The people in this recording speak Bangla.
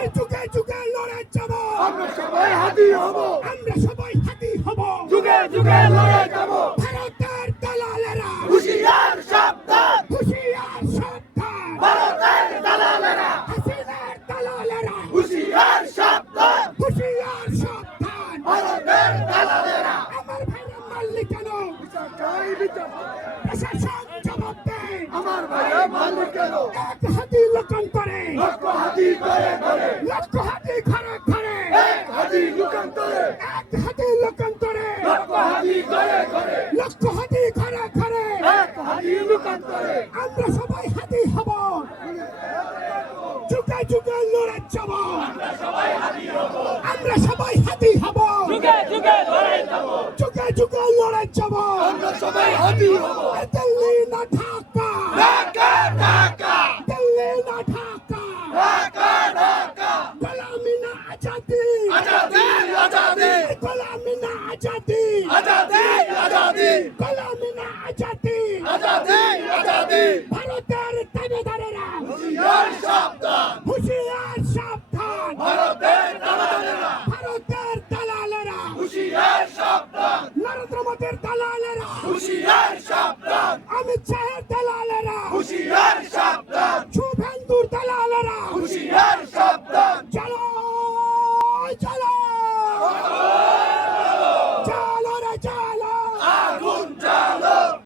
এই যুগে যুগে লড়ে যাব, আমরা সবাই হাতি হব, আমরা সবাই হাতি হব, যুগে যুগে লড়ে যাব। ভারতের দালালেরা হুঁশিয়ার সাবধান, হুঁশিয়ার সাবধান, ভারতের দালালেরা হাসিনার দালালেরা হুঁশিয়ার সাবধান, হুঁশিয়ার সাবধান, ভারতের দালালেরা। আমার ভাইরা মারলি কেন? বিচার চাই, বিচার চাই। প্রশাসন জবাব দেয়, আমার ভাইয়া মারলি কেন? এক হাতি লোকান্তরে, লক্ষ হাতি করে করে, লক্ষ হাতি ঘরে ঘরে, এক হাতি লুকান্তরে, এক হাতি লোকান্তরে, লক্ষ হাতি করে করে, লক্ষ হাতি ঘরে ঘরে, এক হাতি লুকান্তরে। আমরা সবাই হাতি হব, যুগে যুগে লড়ে যাব, আমরা সবাই হাতি হব, যুগে যুগে লড়ে যাব, যুগে যুগে লড়ে যাব, আমরা সবাই হাতি হব। দিল্লি না ঢাকা, ঢাকা ঢাকা, দিল্লি না ঢাকা, ঢাকা ঢাকা, গোলামি না আজাদি, আজাদি আজাদি, গোলামি না আজাদি, আজাদি আজাদি, গোলামি না আজাদি, আজাদি আজাদি। ভারতের দাবিদারেরা হুঁশিয়ার সাবধান, হুঁশিয়ার সাবধান, ভারতের দালালেরা ভারতের দালালেরা হুঁশিয়ার সাবধান, নরেন্দ্র মোদীর দালালেরা হুঁশিয়ার সাবধান, অমিত শাহের দালালেরা হুঁশিয়ার সাবধান।